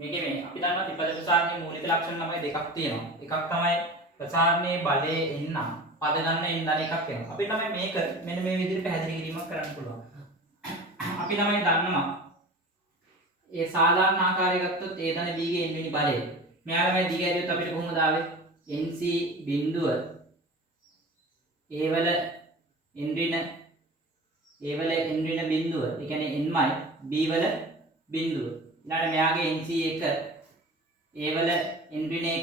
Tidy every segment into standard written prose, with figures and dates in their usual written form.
මේකේ මේ අපි දන්නවා ත්‍රිපද ප්‍රසාරණයේ මූලික ලක්ෂණ තමයි දෙකක් තියෙනවා. එකක් තමයි ප්‍රසාරණයේ බලයේ එන්න පද ගන්න එන්න එකක් වෙනවා. අපි තමයි මේක මෙන්න මේ විදිහට පැහැදිලි කිරීමක් කරන්න පුළුවන්. අපි තමයි දන්නවා ඒ සාධාරණ ආකාරය ගත්තොත් A ධන B ගේ n වෙනි බලය. මෙයාලා මේ දිග ඇරියොත් අපිට කොහොමද ආවේ? NC බිඳුව A වල n ඍණ බිඳුව. ඒ කියන්නේ n B වල බිඳුව. ඊළඟට මෙයාගේ NC එක A වල n ඍණ 1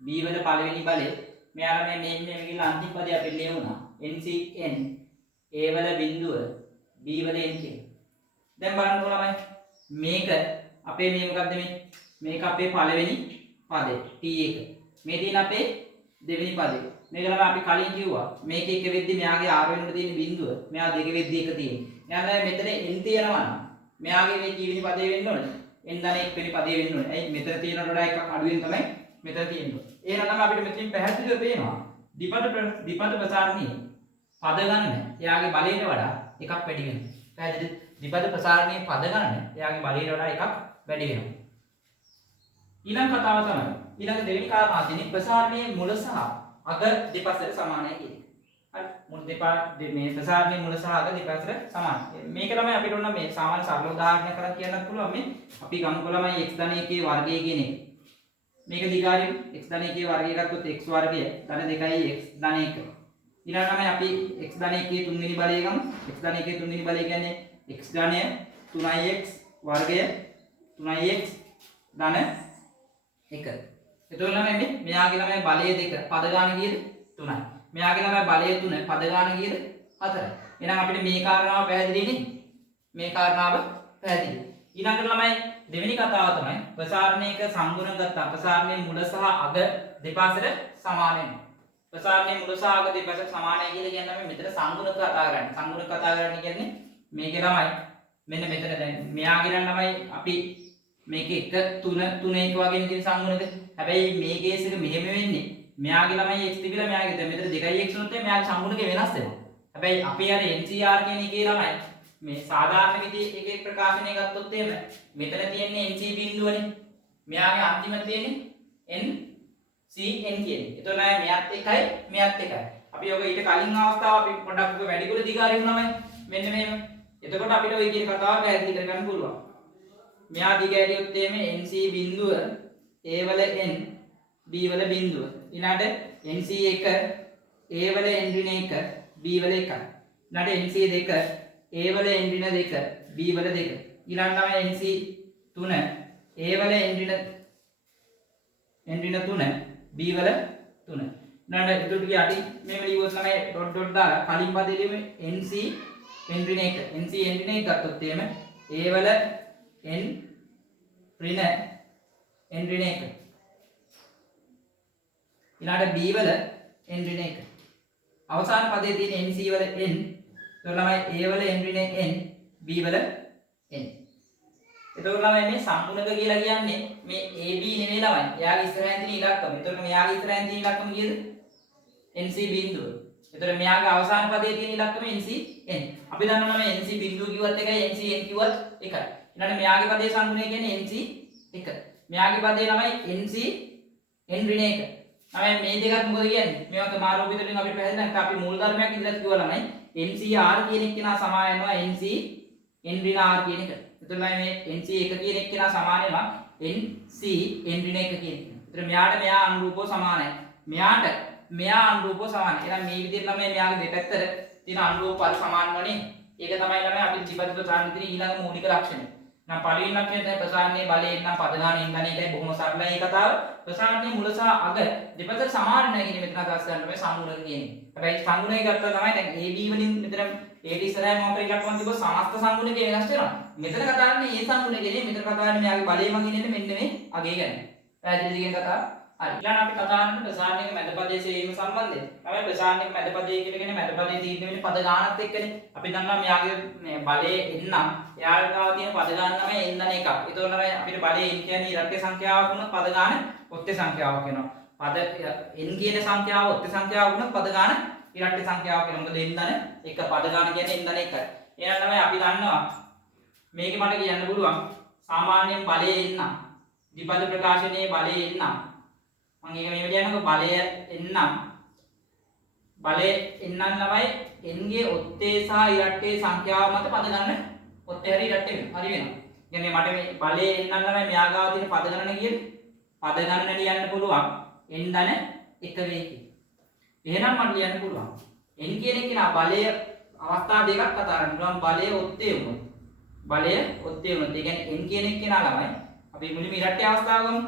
B වල පළවෙනි බලය. මෙයාලා මේ ගිහිල්ලා අන්තිම පදේ අපිට ලියුණා. NCN A වල බිඳුව B වල n කියන. දැන් බලන්න ළමයි මේක අපේ මේ මොකද්ද මේ? මේක අපේ පළවෙනි පදේ T1. මේ තියෙන අපේ දෙවෙනි පදේ. මේක ළමයි අපි කලින් කිව්වා. මේක එක වෙද්දි මෙයාගේ R වෙනුවට තියෙන බිඳුව. මෙයා දෙක වෙද්දි එක තියෙන්නේ. එහෙනම් මෙතන n තියෙනවා නම් මෙයාගේ මේ කීවෙනි පදේ වෙන්න ඕනේ? n ධන 1 වෙනි පදේ වෙන්න ඕනේ. ඇයි මෙතන තියෙනට වඩා එකක් අඩුවෙන් තමයි මෙතන තියෙන්නේ. එහෙනම් තමයි අපිට මෙතනින් පැහැදිලිව පේනවා. ද්විපද ප්‍රසාරණයේ පද ගණන එයාගේ බලයට වඩා එකක් වැඩි වෙනවා. පැහැදිලිද? ද්විපද ප්‍රසාරණයේ පද ගණන එයාගේ බලයට වඩා එකක් වැඩි වෙනවා. ඊළඟ කතාව තමයි ඊළඟ දෙවෙනි කාරණා තියෙන්නේ ප්‍රසාරණයේ මුල සහ අග දෙපසට සමානයි කියන්නේ. හරි. මුල මේ ප්‍රසාරණයේ මුල සහ අග දෙපසට සමානයි. මේක තමයි අපිට ඕන මේ සාමාන්‍ය සරල උදාහරණයක් කරන් කියන්නත් පුළුවන් මේ. අපි ගමුකෝ ළමයි x ධන 1 වර්ගය කියන එක. මේක දිගාරියු x ධන 1 වර්ගය ගත්තොත් x වර්ගය ධන 2යි x ධන 1. ඊළඟ තමයි අපි x ධන 1 තුන්වෙනි බලය ගමු. x ධන 1 තුන්වෙනි බලය කියන්නේ x ධනය 3x වර්ගය 3x ධන 1. එතකොට ළමයි මෙයාගේ ළමයි බලය 2 පද ගාන කීයද 3යි. මෙයාගේ ළමයි බලය 3 පද ගාන කීයද 4යි. එහෙනම් අපිට මේ කාරණාව පැහැදිලි නේ? මේ කාරණාව පැහැදිලි. ඊළඟට ළමයි දෙවෙනි කතාව තමයි ප්‍රසාරණයක සංගුණ ගත්තා. ප්‍රසාරණයේ මුල සහ අග දෙපසට සමාන වෙනවා. ප්‍රසාරණයේ මුල සහ අග දෙපසට සමානයි කියලා කියන්නේ මෙතන සංගුණ කතා කරන්නේ. සංගුණ කතා කරන්නේ කියන්නේ මේකේ ළමයි මෙන්න මෙතන දැන් මෙයාගේ නම් ළමයි අපි මේක 1 3 3 1 වගේ නේ තියෙන සංගුණද. හැබැයි මේ කේස් එක මෙහෙම වෙන්නේ මෙයාගේ ළමයි x තිබිලා මෙයාගේ දැන් මෙතන 2x උනොත් මෙයාගේ සංගුණක වෙනස් වෙනවා. හැබැයි අපි අර NCR කියන එකේ ළමයි මේ සාධාරණ විදිහේ එකේ ප්‍රකාශනය ගත්තොත් එහෙම මෙතන තියෙන්නේ NC බිඳුවනේ. මෙයාගේ අන්තිම තියෙන්නේ NCN කියන්නේ. එතකොට නෑ මෙයත් එකයි මෙයත් එකයි. අපි ඔක ඊට කලින් අවස්ථාව අපි පොඩ්ඩක් ඔක වැඩිපුර දිගාරියු ළමයි. මෙන්න මෙහෙම. එතකොට අපිට ওই කියන කතාව පැහැදිලි කරගන්න පුළුවන්. මෙයා දිගෑරියොත් එමේ NC බිඳුව A වල n B වල බිඳුව. ඊළඟට NC 1 A වල n ඍණ 1 B වල 1. ඊළඟට NC 2 A වල n ඍණ 2 B වල 2. ඊළඟට තමයි NC 3 A වල n ඍණ 3 B වල 3. ඊළඟට ඒකට යටි මෙහෙම ලියුවොත් තමයි ඩොට් ඩොට් දාලා කලින් පදේ ලියුවේ NC n ඍණ 1 NC n ඍණ 1 ගත්තොත් එහෙම A වල n ඍණ n ඍණ 1 ඊළඟට B වල n ඍණ 1 අවසාන පදයේ තියෙන NC වල n එතකොට ළමයි A වල n ඍණ n B වල n එතකොට ළමයි මේ සම්මුණක කියලා කියන්නේ මේ AB නෙමෙයි ළමයි එයාගේ ඉස්සරහින් තියෙන ඉලක්කම. එතකොට මෙයාගේ ඉස්සරහින් තියෙන ඉලක්කම කීයද? NC බිඳුව. එතකොට මෙයාගේ අවසාන පදයේ තියෙන ඉලක්කම NC n. අපි දන්නවා මේ NC බිඳුව කිව්වත් එකයි NC n කිව්වත් එකයි. ඊළඟට මෙයාගේ පදයේ සංගුණය කියන්නේ NC 1. මෙයාගේ පදේ ළමයි NC n ඍණ 1. තමයි මේ දෙකත් මොකද කියන්නේ? මේවා සමාරෝපිත වලින් අපිට පැහැදිලි නැත්නම් අපි මූල ධර්මයක් ඉදිරියට කිව්වා ළමයි NCR කියන එක කෙනා සමාන වෙනවා NC n ඍණ r කියන එක. එතකොට මේ NC 1 කියන එක කෙනා සමාන වෙනවා NC n ඍණ 1 කියන එක. එතකොට මෙයාට මෙයා අනුරූපව සමානයි. මෙයාට මෙයා අනුරූපව සමානයි. එහෙනම් මේ විදිහට ළමයි මෙයාගේ දෙපැත්තට තියෙන අනුරූප පද සමානවනේ. ඒක තමයි ළමයි අපි ත්‍රිපද ප්‍රසාරණයේ තියෙන ඊළඟ මූලික ලක්ෂණය. නම් පළවෙනි ලක්ෂණය තමයි ප්‍රසාරණයේ බලයෙන් නම් පද ගන්න ඉන්නන එකයි බොහොම සරලයි මේ කතාව. ප්‍රසාරණයේ මුල සහ අග දෙපැත්තට සමාන නැහැ කියන මෙතන අදහස් ගන්න මේ සංගුණක කියන්නේ. හැබැයි සංගුණය ගත්තා තමයි දැන් AB වලින් මෙතන AD ඉස්සරහම මොකක්ද ඉලක්කම් තිබ්බොත් සමස්ත සංගුණක වෙනස් වෙනවා. මෙතන කතා කරන්නේ මේ සංගුණක නෙමෙයි මෙතන කතා කරන්නේ මෙයාගේ බලය මගින් එන්නේ මෙන්න මේ අගේ ගැන. පැහැදිලිද කියන කතාව? හරි. ඊළඟ අපි කතා කරන්නේ ප්‍රසාරණයක මැද පදයේ සේවීම සම්බන්ධයෙන්. තමයි ප්‍රසාරණයක මැද පදයේ කියලා කියන්නේ මැද පදයේ තීරණය වෙන්නේ පද ගානත් එක්කනේ. අපි දන්නවා මෙයාගේ මේ බලයේ එන්නම් එයාගේ ගාව තියෙන පද ගාන තමයි n ධන 1ක්. ඒතකොට තමයි අපිට බලයේ n කියන්නේ ඉරට්ඨ සංඛ්‍යාවක් වුණොත් පද ගාන ඔත්තේ සංඛ්‍යාවක් වෙනවා. පද n කියන සංඛ්‍යාව ඔත්තේ සංඛ්‍යාවක් වුණොත් පද ගාන ඉරට්ඨ සංඛ්‍යාවක් වෙනවා. මොකද n ධන 1 පද ගාන කියන්නේ n ධන 1යි. එහෙනම් තමයි අපි දන්නවා මේකේ මට කියන්න පුළුවන් සාමාන්‍යයෙන් බලයේ එන්න ද්විපද ප්‍රකාශනයේ බලය n නම් මම ඒක මෙහෙම ලියන්නකෝ බලය n නම් බලය n නම් ළමයි n ගේ ඔත්තේ සහ ඉරට්ටේ සංඛ්‍යාව මත පද ගණන ඔත්තේ හරි ඉරට්ටේ වෙනවා. හරි වෙනවා. කියන්නේ මට මේ බලය n නම් ළමයි මෙයා ගාව තියෙන පද ගණන කීයද? පද ගණන ලියන්න පුළුවන් n ධන 1 වේ කියලා. එහෙනම් මට ලියන්න පුළුවන් n කියන එක නා බලය අවස්ථා දෙකක් කතා කරනවා. බලය ඔත්තේ වුණොත්. බලය ඔත්තේ වුණොත්. ඒ කියන්නේ n කියන එක නා ළමයි අපි මුලින්ම ඉරට්ටේ අවස්ථාව ගමු.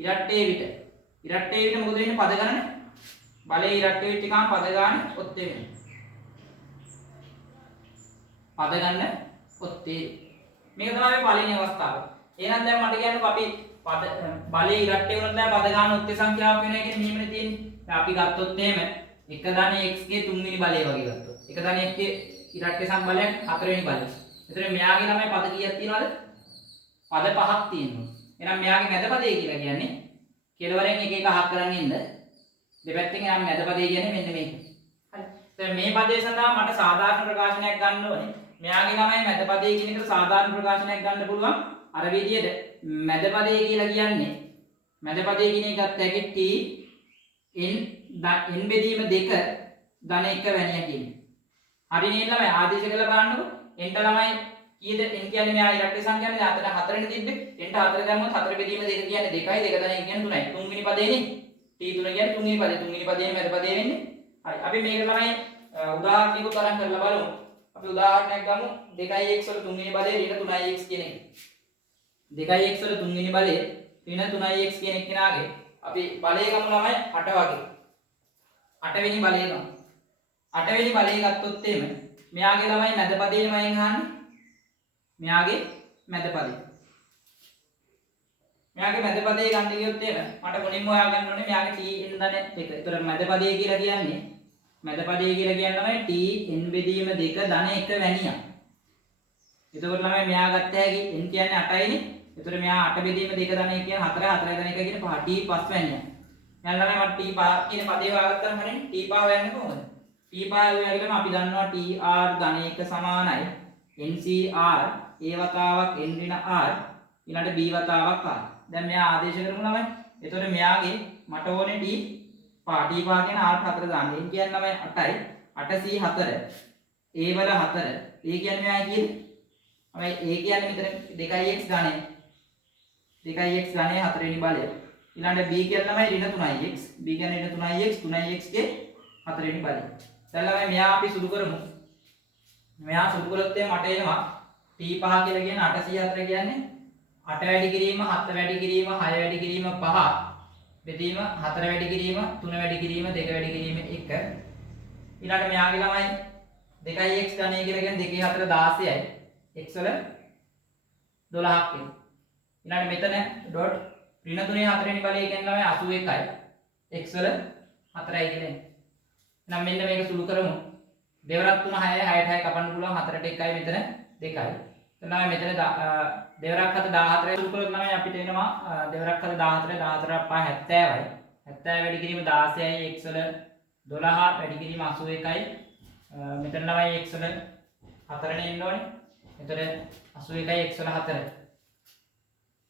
ඉරට්ටේ විට මොකද වෙන්නේ? පද ගණන බලය ඉරට්ටේ විට එකම පද ගන්න ඔත්තේ වෙනවා. පද ගන්න ඔත්තේ. මේක තමයි පළවෙනි අවස්ථාව. එහෙනම් දැන් මට කියන්නකෝ අපි පද බලය ඉරට්ටේ වුණොත් දැන් පද ගන්න ඔත්තේ සංඛ්‍යාවක් වෙනවා කියන්නේ මෙහෙමනේ තියෙන්නේ. දැන් අපි ගත්තොත් එහෙම 1 ධන x ගේ 3 වෙනි බලය වගේ ගත්තොත් 1 ධන x ගේ ඉරට්ටේ සම්බලයක් 4 වෙනි බලය. එතන මෙයාගේ ළමයි පද කීයක් තියෙනවද? පද 5ක් තියෙනවා. එහෙනම් මෙයාගේ මැද පදේ කියලා කියන්නේ කෙලවරෙන් එක එක අහක් කරන් ඉන්න දෙපැත්තෙන් යම් මැද පදේ කියන්නේ මෙන්න මේක. හරි. දැන් මේ පදේ සඳහා මට සාධාරණ ප්‍රකාශනයක් ගන්න ඕනේ. මෙයාගේ ළමයි මැද පදේ කියන එකට සාධාරණ ප්‍රකාශනයක් ගන්න පුළුවන්. අර විදියට මැද පදේ කියලා කියන්නේ මැද පදේ කියන එකත් ඇකි t n බෙදීම 2 ධන 1 වැනිය කියන්නේ. හරි නේද ළමයි? ආදේශ කරලා බලන්නකො. n ට ළමයි කීයද? n කියන්නේ මෙයා ඉරට්ටේ සංඛ්‍යාවනේ. අතට 4 නේ තිබ්බේ. n ට 4 දැම්මොත් 4 බෙදීම 2 කියන්නේ 2යි 2 ධන 1 කියන්නේ 3යි. 3 වෙනි පදේනේ. t3 කියන්නේ 3 වෙනි පදේ. 3 වෙනි පදේ මැද පදේ වෙන්නේ. හරි. අපි මේක ළමයි උදාහරණයකට තරම් කරලා බලමු. අපි උදාහරණයක් ගමු 2x වල 3 වෙනි පදේ ඍණ 3x කියන එක. 2x වල 3 වෙනි බලේ ඍණ 3x කියන එක නාගේ අපි බලය ගමු ළමයි 8 වගේ. 8 වෙනි බලය ගමු. 8 වෙනි බලය ගත්තොත් එහෙම මෙයාගේ ළමයි මැද පදේනේ මයෙන් අහන්නේ. මෙයාගේ මැද පදේ. මෙයාගේ මැද පදේ ගන්න ගියොත් එහෙම මට මුලින්ම හොයාගන්න ඕනේ මෙයාගේ t n ධන 1. ඒතර මැද පදේ කියලා කියන්නේ මැද පදේ කියලා කියන්නේ t n බෙදීම 2 ධන 1 වැනියක්. එතකොට ළමයි මෙයා ගත්ත හැකි n කියන්නේ 8යිනේ. එතකොට මෙයා 8 බෙදීම 2 ධන 1 කියන්නේ 4 4 ධන 1 කියන්නේ 5 t 5 වැනියක්. දැන් ළමයි මට t 5 කියන පදේ හොයාගත්තාම හරිනේ t 5 හොයන්නේ කොහොමද? t 5 හොයාගත්තම අපි දන්නවා tr ධන 1 සමානයි ncr a වතාවක් n ඍණ r ඊළඟට b වතාවක් r. දැන් මෙයා ආදේශ කරමු ළමයි. එතකොට මෙයාගේ මට ඕනේ t 5 කියන r 4 දාන්න. n කියන්නේ ළමයි 8යි 8c4 a වල 4 a කියන්නේ මෙයා කියන්නේ ළමයි a කියන්නේ මෙතන 2x ධනය 2x ධනය 4 වෙනි බලය. ඊළඟට b කියන්නේ ළමයි ඍණ 3x b කියන්නේ ඍණ 3x ගේ 4 වෙනි බලය. දැන් ළමයි මෙයා අපි සුදු කරමු. මෙයා සුදු කළොත් මට එනවා t 5 කියලා කියන 8c4 කියන්නේ 8 වැඩි කිරීම 7 වැඩි කිරීම 6 වැඩි කිරීම 5 බෙදීම 4 වැඩි කිරීම 3 වැඩි කිරීම 2 වැඩි කිරීම 1. ඊළඟට මෙයාගේ ළමයි 2x ධනය කියලා කියන්නේ 2 4 16යි x වල 12ක් වෙනවා. ඊළඟට මෙතන ඩොට් ඍණ 3 4 වෙනි බලය කියන්නේ ළමයි 81යි x වල 4යි කියලා. එහෙනම් මෙන්න මේක සුළු කරමු. දෙවරක් 3 6යි 6ට 6 කපන්න පුළුවන් 4ට 1යි මෙතන 2යි. එතනම මෙතන දෙවරක් 7 14 සුළු කරොත් නම් අපිට එනවා දෙවරක් 7 14 14ක් 5 70යි. 70 වැඩි කිරීම 16යි x වල 12 වැඩි කිරීම 81යි. මෙතන ළමයි x වල 4 නේ එන්න ඕනේ. එතකොට 81යි x වල 4.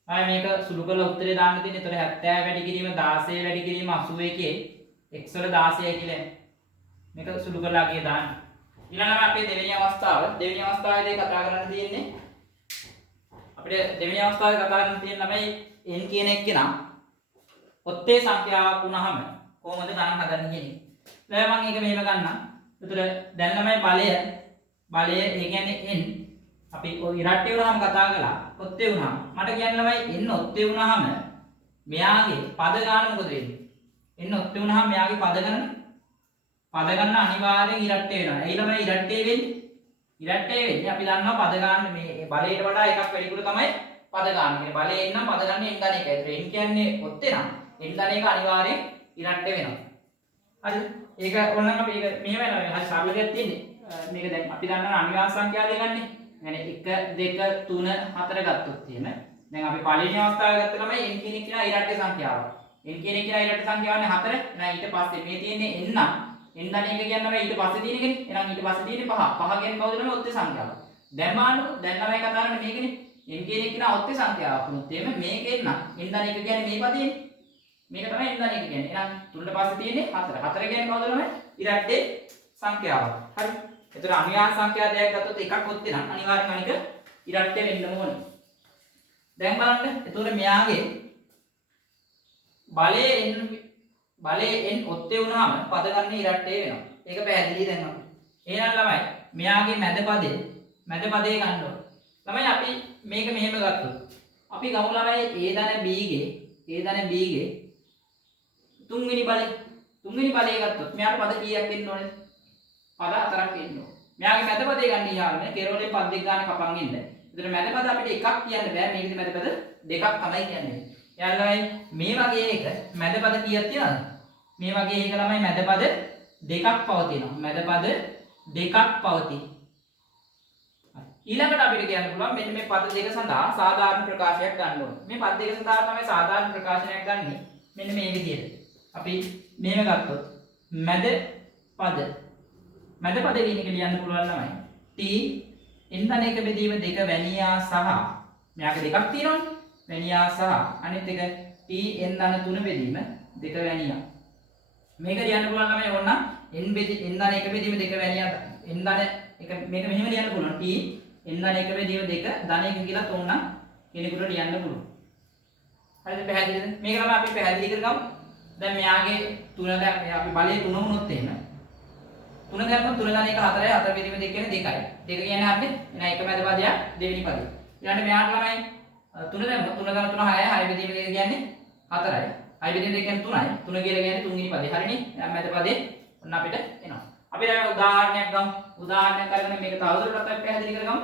ආයෙ මේක සුළු කරලා උත්තරේ දාන්න තියෙන්නේ. එතකොට 70 වැඩි කිරීම 16 වැඩි කිරීම 81 x වල 16යි කියලා. මේක සුළු කරලා අගේ දාන්න. ඊළඟට අපේ දෙවෙනි අවස්ථාවේදී කතා කරන්න තියෙන්නේ අපිට දෙවෙනි අවස්ථාවේ කතා කරන්න තියෙන ළමයි n කියන එක නම් ඔත්තේ සංඛ්‍යාවක් වුණාම කොහොමද ගණන් හදන්නේ කියන එක. දැන් මම මේක මෙහෙම ගන්නම්. ඒතර දැන් ළමයි බලය ඒ කියන්නේ n අපි ඔය ඉරට්ටේ වුණාම කතා කළා. ඔත්තේ වුණාම මට කියන්න ළමයි n ඔත්තේ වුණාම මෙයාගේ පද ගාන මොකද වෙන්නේ? n ඔත්තේ වුණාම මෙයාගේ පද ගණන පද ගන්න අනිවාර්යෙන් ඉරට්ටේ වෙනවා. ඒ ළමයි ඉරට්ටේ වෙන්නේ අපි දන්නවා පද ගන්න මේ බලයට වඩා එකක් වැඩිපුර තමයි පද ගන්න. මේ බලයෙන් නම් පද ගන්න n ධන 1යි. ඒතර n කියන්නේ ඔත්තේ නම් n ධන 1 අනිවාර්යෙන් ඉරට්ටේ වෙනවා. හරිද? ඒක ඕනනම් අපි ඒක මෙහෙම වෙනවා. හරි සරල දෙයක් තියෙන්නේ. මේක දැන් අපි දන්නවා අනිවාර්ය සංඛ්‍යා දෙකන්නේ. يعني 1 2 3 4 ගත්තොත් එහෙම දැන් අපි පළවෙනි අවස්ථාවේ ගත්ත ළමයි n කියන එක කියන ඉරට්ටේ සංඛ්‍යාව. n කියන එක කියන ඉරට්ටේ සංඛ්‍යාවන්නේ 4. එහෙනම් ඊට පස්සේ මේ තියෙන්නේ n නම් n ධන 1 කියන්නේ ඊට පස්සේ තියෙන එකනේ. එහෙනම් ඊට පස්සේ තියෙන්නේ 5. 5 කියන්නේ කවුද ළමයි? ඔත්තේ සංඛ්‍යාව. දැන් බලන්නකො දැන් ළමයි කතා කරන්නේ මේකනේ. n කියන එක නා ඔත්තේ සංඛ්‍යාවක් වුණොත් එහෙම මේකෙන් නම් n ධන 1 කියන්නේ මේ පදේනේ. මේක තමයි n ධන 1 කියන්නේ. එහෙනම් 3ට පස්සේ තියෙන්නේ 4. 4 කියන්නේ කවුද ළමයි? ඉරට්ටේ සංඛ්‍යාවක්. හරි. එතකොට අනිවාර්ය සංඛ්‍යා දෙකක් ගත්තොත් එකක් ඔත්තේ නම් අනිවාර්යයෙන්ම අනික ඉරට්ටේ වෙන්න ඕනේ. දැන් බලන්න. එතකොට මෙයාගේ බලයේ n ඔත්තේ වුණාම පද ගන්න ඉරට්ටේ වෙනවා. ඒක පැහැදිලි දැන් අපි. එහෙනම් ළමයි මෙයාගේ මැද පදේ ගන්න ඕනේ. ළමයි අපි මේක මෙහෙම ගත්තොත් අපි ගමු ළමයි a ධන b ගේ තුන්වෙනි බලය ගත්තොත් මෙයාට පද කීයක් එන්න ඕනේද? පද 4ක් එන්න ඕනේ. මෙයාගේ මැද පදේ ගන්න ඊහාරනේ කෙරවලේ පද දෙක ගන්න කපන් ඉන්න. එතන මැද පද අපිට එකක් කියන්න බෑ. මේකෙදි මැද පද දෙකක් තමයි කියන්නේ. යාළුවයි මේ වගේ එක මැද පද කීයක් තියනවද? මේ වගේ එක ළමයි මැද පද දෙකක් පවතිනවා. මැද පද දෙකක් පවතී. ඊළඟට අපිට කියන්න පුළුවන් මෙන්න මේ පද දෙක සඳහා සාධාරණ ප්‍රකාශයක් ගන්න ඕනේ. මේ පද දෙක සඳහා තමයි සාධාරණ ප්‍රකාශනයක් ගන්නෙ. මෙන්න මේ විදිහට. අපි මේව ගත්තොත් මැද පද කියන එක ලියන්න පුළුවන් ළමයි. t n ධන 1 බෙදීම 2 වැනියා සහ මෙයාගේ දෙකක් තියෙනවනේ. වැනියා සහ අනිත් එක t n ධන 3 බෙදීම 2 වැනියා. මේක ලියන්න පුළුවන් ළමයි ඕන n ධන 1 බෙදීම 2 වැනියා n ධන 1 මේක මෙහෙම ලියන්න පුළුවන්. t n ධන 1 බෙදීම 2 ධන 1 කියලා තෝරන කෙනෙකුට ලියන්න පුළුවන්. හරිද? පැහැදිලිද? මේක තමයි අපි පැහැදිලි කරගමු. දැන් මෙයාගේ 3 දැන් අපි බලයේ 3 වුණොත් එහෙම 3 දැම්මොත් 3 ධන 1 4යි 4 බෙදීම 2 කියන්නේ 2යි. 2 කියන්නේ හරිනේ. එහෙනම් එක මැද පදයක් දෙවෙනි පදේ. ඊළඟට මෙයාට ළමයි 3 දැම්මොත් 3 ධන 3 6යි 6 බෙදීම 2 කියන්නේ 4යි. 6 බෙදීම 2 කියන්නේ 3යි. 3 කියලා කියන්නේ තුන්වෙනි පදේ. හරිනේ? එහෙනම් මැද පදේ ඔන්න අපිට එනවා. අපි දැන් උදාහරණයක් ගමු. උදාහරණයක් අරගෙන මේක තවදුරටත් අපි පැහැදිලි කරගමු.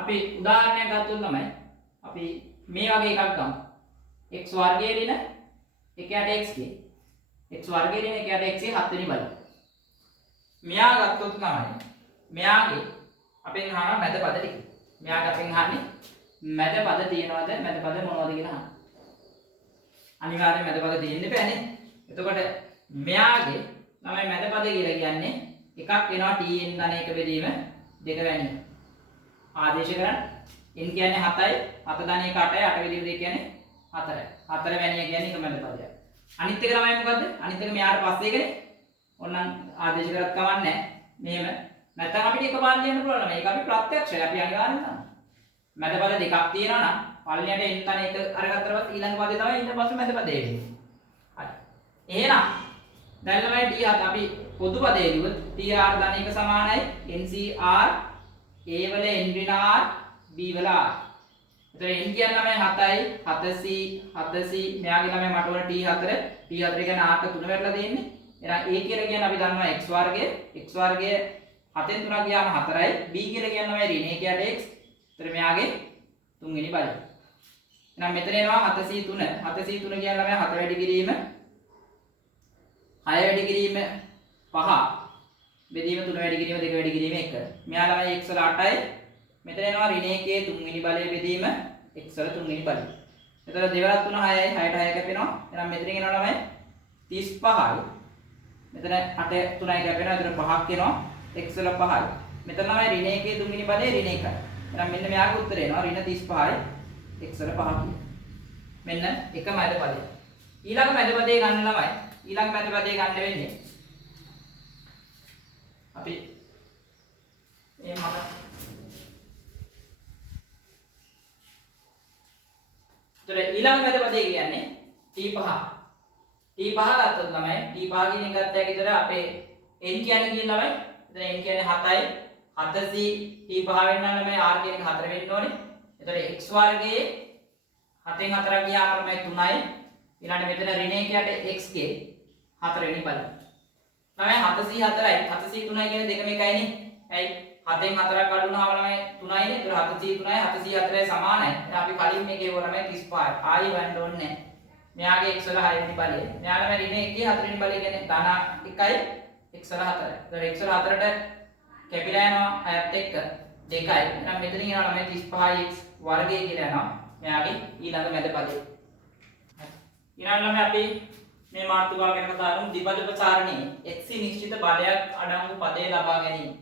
අපි උදාහරණයක් ගත්තොත් තමයි අපි මේ වගේ එකක් ගමු. x වර්ගයේ ඍණ 1ට x ගේ. x වර්ගයේ ඍණ 1ට x ගේ 7 වෙනි බලය. මෙයා ගත්තොත් තමයි මෙයාගේ අපෙන් අහන මැද පද ටික. මෙයාගේ අපෙන් අහන්නේ මැද පද තියෙනවද? මැද පද මොනවද කියලා අහන්න. අනිවාර්යයෙන් මැද පද දෙන්න බෑනේ. එතකොට මෙයාගේ ළමයි මැද පද කියලා කියන්නේ එකක් වෙනවා t n ධන 1 බෙදීම 2 වැනිය. ආදේශ කරන්න n කියන්නේ 7යි 7 ධන 1 8යි 8 බෙදීම 2 කියන්නේ 4යි. 4 වැනිය කියන්නේ එක මැද පදයක්. අනිත් එක ළමයි මොකද්ද? අනිත් එක මෙයාට පස්සේ එකනේ. ඕනනම් ආදේශ කරත් කවන්නේ නැහැ. මෙහෙම. නැත්නම් අපිට එකපාර ලියන්න පුළුවන් නම් ඒක අපි ප්‍රත්‍යක්ෂයි. අපි අනිවාර්යෙන් තමයි. මැද පද දෙකක් තියෙනවා නම් පල්ලියට n ධන 1 අරගත්තට පස්සේ ඊළඟ පදේ තමයි ඊට පස්සේ මැද පදේ එන්නේ. හරි. එහෙනම් දැන් ළමයි d හත අපි පොදු පදේ ලියුවොත් tr ධන 1 සමානයි ncr a වල n ඍණ r b වල r. එතකොට n කියන්නේ ළමයි 7යි 7c මෙයාගේ ළමයි මට ඕන t4 කියන්නේ r ට 3 වැටලා තියෙන්නේ. එහෙනම් a කියලා කියන්නේ අපි දන්නවා x වර්ගය 7න් 3 ගියාම 4යි b කියලා කියන්නේ ළමයි ඍණ 1 යට x. එතකොට මෙයාගේ තුන්වෙනි බලය. එහෙනම් මෙතන එනවා 7c3 කියන්නේ ළමයි 7 වැඩි කිරීම 6 වැඩි කිරීම 5 බෙදීම 3 වැඩි කිරීම 2 වැඩි කිරීම 1. මෙයා ළමයි x වල 8යි. මෙතන එනවා ඍණ 1 තුන්වෙනි බලය බෙදීම x වල තුන්වෙනි බලය. එතකොට 2 වලත් 3 6යි 6ට 6 කැපෙනවා. එහෙනම් මෙතනින් එනවා ළමයි 35යි. මෙතන 8 3යි කැපෙනවා. එතන 5ක් එනවා x වල 5යි. මෙතන ළමයි ඍණ 1 තුන්වෙනි බලය ඍණ 1යි. එහෙනම් මෙන්න මෙයාගේ උත්තරේ එනවා ඍණ 35යි x වල 5 කියලා. මෙන්න එක මැද පදය. ඊළඟ මැද පදේ ගන්න ළමයි ඊළඟ මැද පදේ ගන්න වෙන්නේ අපි මේ මත ඊළඟ මැද පදේ කියන්නේ t5 ගත්තොත් ළමයි t5 කියන එක ගත්තා කිතර අපේ n කියන්නේ කියන ළමයි එතන n කියන්නේ 7යි 7c t5 වෙන්න ළමයි r කියන එක 4 වෙන්න ඕනේ. එතකොට x වර්ගයේ 7න් 4ක් ගියාම ළමයි 3යි ඊළඟට මෙතන ඍණ 1යට x ගේ 4 වෙනි බලය. ළමයි 7c4යි 7c3යි කියන දෙකම එකයිනේ. ඇයි 7න් 4ක් අඩු වුණාම ළමයි 3යිනේ. ඒතර 7c3යි 7c4යි සමානයි. එහෙනම් අපි කලින් මේකේ වුණ ළමයි 35යි. ආයි වන්න ඕනේ නැහැ. මෙයාගේ x වල 6 වෙනි බලය. මෙයා ළමයි ඍණ 1ගේ 4 වෙනි බලය කියන්නේ ධන 1යි x වල 4යි. ඒතර x වල 4ට කැපිලා යනවා 6ත් එක්ක 2යි. එහෙනම් මෙතනින් එනවා ළමයි 35x වර්ගය කියලා යනවා. මෙයාගේ ඊළඟ මැද පදේ. ඊළඟ ළමයි අපි මේ මාතෘකාව ගැන කතා කරමු. ද්විපද ප්‍රචාරණයේ x නිශ්චිත බලයක් අඩංගු පදේ ලබා ගැනීම.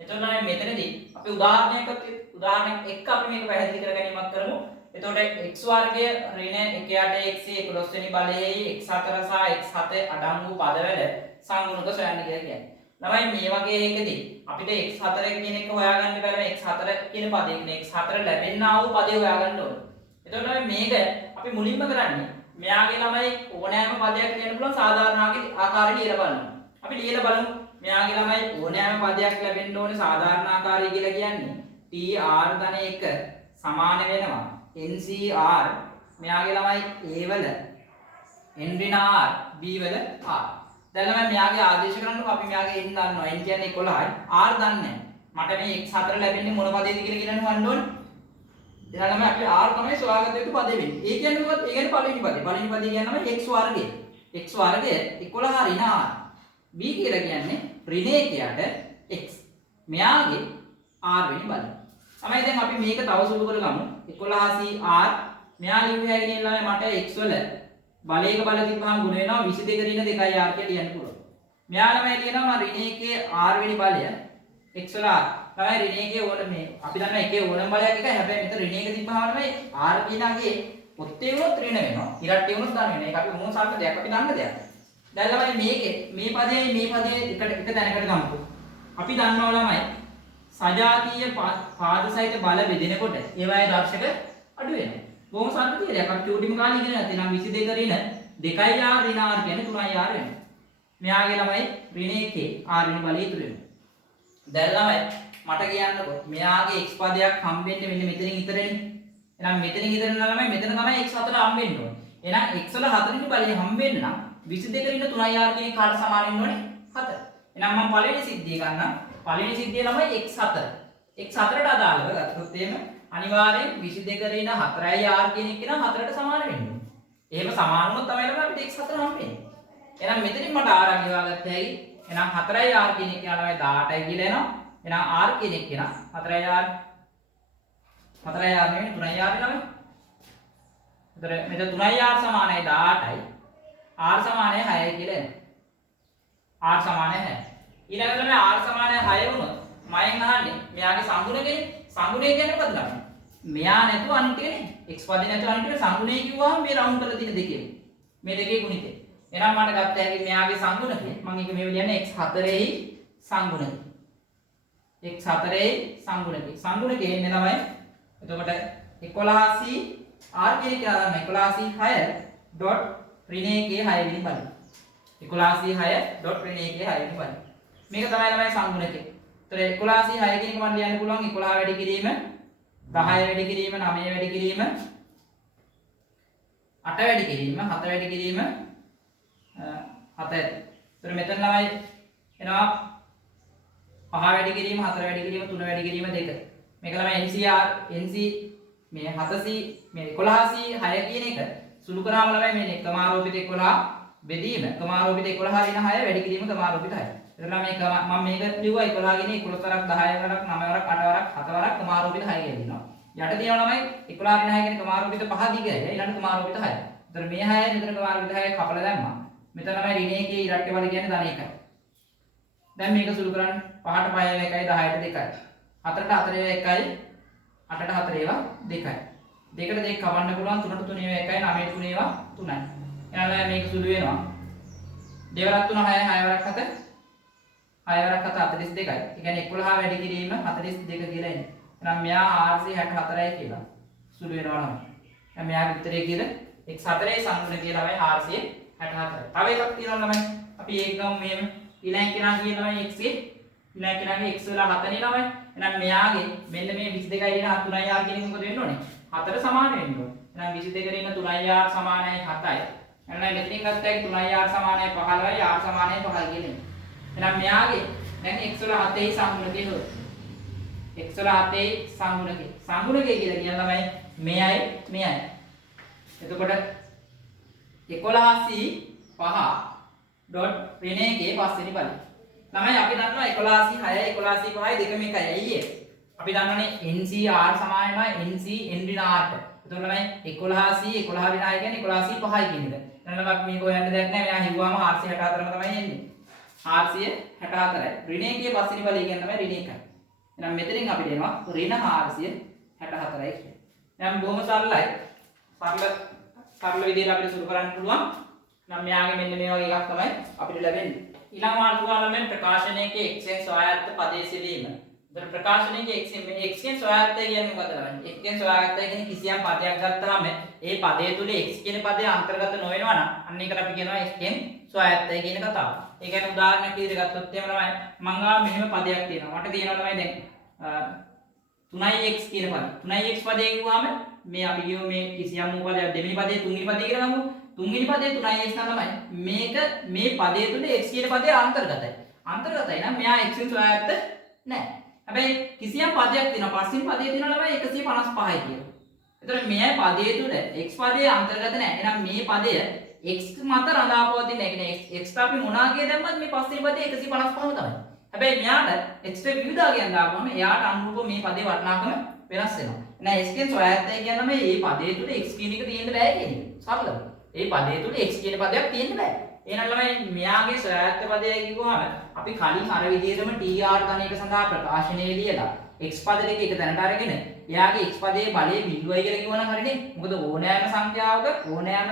එතකොට නම් මෙතනදී අපි උදාහරණයක් එක්ක අපි මේක පැහැදිලි කර ගැනීමක් කරමු. එතකොට x වර්ගය ඍණ 1 x 11 වෙනි බලයෙහි x4 සහ x7 අඩංගු පදවල සංගුණක සොයන්න කියලා කියන්නේ. ළමයි මේ වගේ එකදී අපිට x4 කියන එක හොයාගන්න බැලුවා x4 කියන පදයකින් x4 ලැබෙන්නා වූ පදේ හොයාගන්න ඕනේ. එතකොට මේක අපි මුලින්ම කරන්නේ මෙයාගේ ළමයි ඕනෑම පදයක් ලියන්න පුළුවන් සාධාරණ ආකාරයෙන් ලියලා බලන්න. අපි ලියලා බලමු. මෙයාගේ ළමයි ඕනෑම පදයක් ලැබෙන්න ඕනේ සාධාරණ ආකාරය කියලා කියන්නේ tr ධන 1 සමාන වෙනවා ncr මෙයාගේ ළමයි a වල n ඍණ r b වල r. දැන් ළමයි මෙයාගේ ආදේශ කරන්නකො අපි මෙයාගේ n දන්නවා n කියන්නේ 11යි r දන්නේ මට මේ x4 ලැබෙන්නේ මොන පදේද කියලා කියන්න හොයන්න ඕනේ. දැන් ළමයි අපි r තමයි සොයාගත යුතු පදේ වෙන්නේ. ඒ කියන්නේ මොකක්ද? ඒ කියන්නේ පළවෙනි පදේ. පළවෙනි පදේ කියන්නේ x වර්ගය. x වර්ගය 11 ඍණ r. b කියලා කියන්නේ ඍණ 1යට x. මෙයාගේ r වෙනි බලය. තමයි දැන් අපි මේක තව සුළු කරගමු. 11c r මෙයා ලියුවේ හැගෙන ළමයි මට x වල බලයක බල තිබ්බහම ගුණ වෙනවා 22 ඍණ 2r කියලා ලියන්න පුළුවන්. මෙයා ළමයි ලියනවා ඍණ 1 r වෙනි බලය x වල r. තමයි ඍණ 1 ඕන මේ අපි දන්නවා එකේ ඕනම බලයක් එකයි. හැබැයි මෙතන ඍණ 1 තිබ්බහම තමයි r කියනගේ ඔත්තේ වුණොත් ඍණ වෙනවා. ඉරට්ටේ වුණොත් ධන වෙනවා. ඒක අපි මොන සල්ප දෙයක් අපි දන්න දෙයක්. දැන් ළමයි මේකේ මේ පදේ එක තැනකට ගමුකෝ. අපි දන්නවා ළමයි සජාතීය පාද සහිත බල බෙදෙනකොට ඒවායේ දර්ශක අඩු වෙනවා. බොහොම සරල තීරයක්. අපි චූටිම කාලේ ඉගෙන ගත්තා. නම් 22 ඍණ 2r ඍණ r කියන්නේ 3r වෙනවා. මෙයාගේ ළමයි ඍණ 1 r වෙනි බලය ඉතුරු වෙනවා. දැන් ළමයි මට කියන්නකො මෙයාගේ x පදයක් හම්බෙන්නේ මෙන්න මෙතනින් ඉතරනේ. එහෙනම් මෙතනින් ඉතර නම් ළමයි මෙතන තමයි x4 හම්බෙන්න ඕනේ. එහෙනම් x වල 4 වෙනි බලය හම්බෙන්න නම් 22 ඍණ 3r කියන කාට සමාන වෙන්න ඕනේ? 4. එහෙනම් මම පළවෙනි සිද්ධිය ගන්නම්. පළවෙනි සිද්ධිය ළමයි x4. x4ට අදාළව ගත්තොත් එහෙම අනිවාර්යෙන් 22 ඍණ 4යි r කියන එක නම් 4ට සමාන වෙන්න ඕනේ. එහෙම සමාන වුණොත් තමයි ළමයි අපිට x4 හම්බෙන්නේ. එහෙනම් මෙතනින් මට r අගිවා ගත්ත හැකි. එහෙනම් 4යි r කියන එක ළමයි 18යි කියලා එනවා. එහෙනම් r කියන එක නා 4යි r නෙවෙයි 3යි r ළමයි. ඒතර මෙතන 3යි r සමානයි 18යි. r සමානයි 6යි කියලා එනවා. r සමානයි 6. ඊළඟට ළමයි r සමානයි 6 වුණොත් මයෙන් අහන්නේ මෙයාගේ සංගුණකේ සංගුණය කියන්නේ මොකද ළමයි? මෙයා නැතුව අනිත් එකනේ. x පදේ නැතුව අනිත් එක සංගුණය කිව්වහම මේ රවුන්ඩ් කරලා තියෙන දෙකේ. මේ දෙකේ ගුණිතය. එහෙනම් මට ගත්ත හැකි මෙයාගේ සංගුණකේ මම ඒක මේ විදිහට x4ෙහි සංගුණකේ. x4ෙහි සංගුණකේ. සංගුණකේ එන්නේ ළමයි. එතකොට 11c r කියන එක ගන්න 11c 6 ඩොට් ඍණ 1 6 වෙනි බලය. 11c 6 ඩොට් ඍණ 1 6 වෙනි බලය. මේක තමයි ළමයි සංගුණකේ. ඒතර 11c 6 කියන එක මම ලියන්න පුළුවන් 11 වැඩි කිරීම 10 වැඩි කිරීම 9 වැඩි කිරීම 8 වැඩි කිරීම 7 වැඩි කිරීම 7. ඒතර මෙතන ළමයි එනවා 5 වැඩි කිරීම 4 වැඩි කිරීම 3 වැඩි කිරීම 2. මේක ළමයි nc මේ 7c මේ 11c 6 කියන එක සුළු කරාම ළමයි මේ එකම ආරෝපිත 11 බෙදීම එකම ආරෝපිත 11 ඍණ 6 වැඩි කිරීම එකම ආරෝපිත 6. එතන මේක මම මේක ලිව්වා 11 ගෙන 11 වරක් 10 වරක් 9 වරක් 8 වරක් 7 වරක් එකම ආරෝපිත 6 කියලා දෙනවා. යට තියෙනවා ළමයි 11 ඍණ 6 කියන එකම ආරෝපිත 5 දිගයි. ඊළඟ එකම ආරෝපිත 6. එතන මේ 6 මෙතන එකම ආරෝපිත 6 කපලා දැම්මා. මෙතන ළමයි ඍණ 1 ඉරට්ටේ වල කියන්නේ ධන 1යි. දැන් මේක සුළු කරන්න 5ට 5 1යි 10ට 2යි. 4ට 4 1යි 8ට 4 ඒවා 2යි. 2ට 2 කවන්න පුළුවන් 3ට 3 ඒවා 1යි 9ට 3 ඒවා 3යි. එහෙනම් මේක සුළු වෙනවා. දෙවරක් 3 6 6 වරක් 7 6 වරක් 7 42යි. ඒ කියන්නේ 11 වැඩි කිරීම 42 කියලා එන්නේ. එහෙනම් මෙයා R64යි කියලා සුළු වෙනවා නම්. දැන් මෙයාගේ උත්තරේ කීයද? x4ේ සංගුණ කියලා වෙයි R64. තව එකක් තියෙනවා ළමයි. අපි ඒක ගමු මෙහෙම. ඊළඟ කෙනා කියනවා x ගේ ඊළඟ කෙනාගේ x වල 7 නේ ළමයි. එහෙනම් මෙයාගේ මෙන්න මේ 22යි ඍණ 3යි r කියන එක මොකද වෙන්න ඕනේ? 4ට සමාන වෙන්න ඕනේ. එහෙනම් 22 ඍණ 3යි r සමානයි 7යි. එහෙනම් මෙතනින් ගත්ත හැකි 3යි r සමානයි 15යි r සමානයි 5යි කියන්නේ. එහෙනම් මෙයාගේ දැන් x වල 7යි සංගුණකේ හොය. x වල 7යි සංගුණකේ. සංගුණකේ කියලා කියන ළමයි මෙයයි මෙයයි. එතකොට 11c 5 ඩොට් ඍණ 1 පස්වෙනි බලය. ළමයි අපි දන්නවා 11c 6යි 11c 5යි දෙකම එකයි. ඇයි ඒ? අපි දන්නවනේ ncr සමාන වෙනවා nc n ඍණ r ට. එතකොට ළමයි 11c 11 ඍණ 6 කියන්නේ 11c 5යි කියන එක. දැන් ළමයි මේක හොයන්න දෙයක් නැහැ. මෙයා හිව්වාම r64ම තමයි එන්නේ. r64යි ඍණ 1 පස්වෙනි බලය කියන්නේ තමයි ඍණ 1යි. එහෙනම් මෙතනින් අපිට එනවා ඍණ 464යි කියන්නේ. එහෙනම් බොහොම සරලයි. සරල විදිහට අපිට සුළු කරන්න පුළුවන්. නම් මෙයාගේ මෙන්න මේ වගේ එකක් තමයි අපිට ලැබෙන්නේ. ඊළඟ මාතෘකාවල ප්‍රකාශනයක xn සොයාගත්ත පදයේ සිලීම. ඒතර ප්‍රකාශනයක xn සොයාගත්ත කියන්නේ මොකද කරන්නේ? xn සොයාගත්ත කියන්නේ කිසියම් පදයක් ගත්තාම ඒ පදයේ තුල x කියන පදය අන්තර්ගත නොවෙනවා නම් අන්න ඒකට අපි කියනවා xn සොයාගත්තයි කියන කතාව. ඒ කියන්නේ උදාහරණයක් විදිහට ගත්තොත් එහෙම තමයි මම ආ මෙහෙම පදයක් තියෙනවා. මට තියෙනවා තමයි දැන් 3x කියන පදය. 3x පදේ කිව්වම මේ අපි කියමු මේ කිසියම් පදයක් දෙවෙනි පදේ තුන්වෙනි පදේ කියලා ගමු. තුන්වෙනි පදේ 3x තමයි. මේක මේ පදයේ තුල x කියන පදය අන්තර්ගතයි. අන්තර්ගතයි නම් මෙයා x න් සොයාගත්ත නැහැ. හැබැයි කිසියම් පදයක් තියෙනවා. පස්වෙනි පදේ තියෙනවා ළමයි 155යි කියලා. එතකොට මේ පදයේ තුල x පදයේ අන්තර්ගත නැහැ. එහෙනම් මේ පදය x මත රඳාපවතින. ඒ කියන්නේ x අපි මොනාගේ දැම්මත් මේ පස්වෙනි පදේ 155ම තමයි. හැබැයි මෙයාට x ට විවිධාගයන් දාපුවම එයාට අනුරූපව මේ පදේ වටිනාකම වෙනස් වෙනවා. එහෙනම් x ගෙන් සොයාගත්තයි කියනම මේ පදයේ තුල x කියන එක තියෙන්න බෑ කියන්නේ. සරලව. ඒ පදයේ තුල x කියන පදයක් තියෙන්න බෑ. එහෙනම් ළමයි මෙයාගේ සොයාගත්ත පදය කිව්වම අපි කලින් අර විදිහටම tr ධනයක සඳහා ප්‍රකාශනයේ ලියලා x පද දෙක එක තැනට අරගෙන එයාගේ x පදයේ බලය බිඳුවයි කියලා කිව්වනම් හරිනේ. මොකද ඕනෑම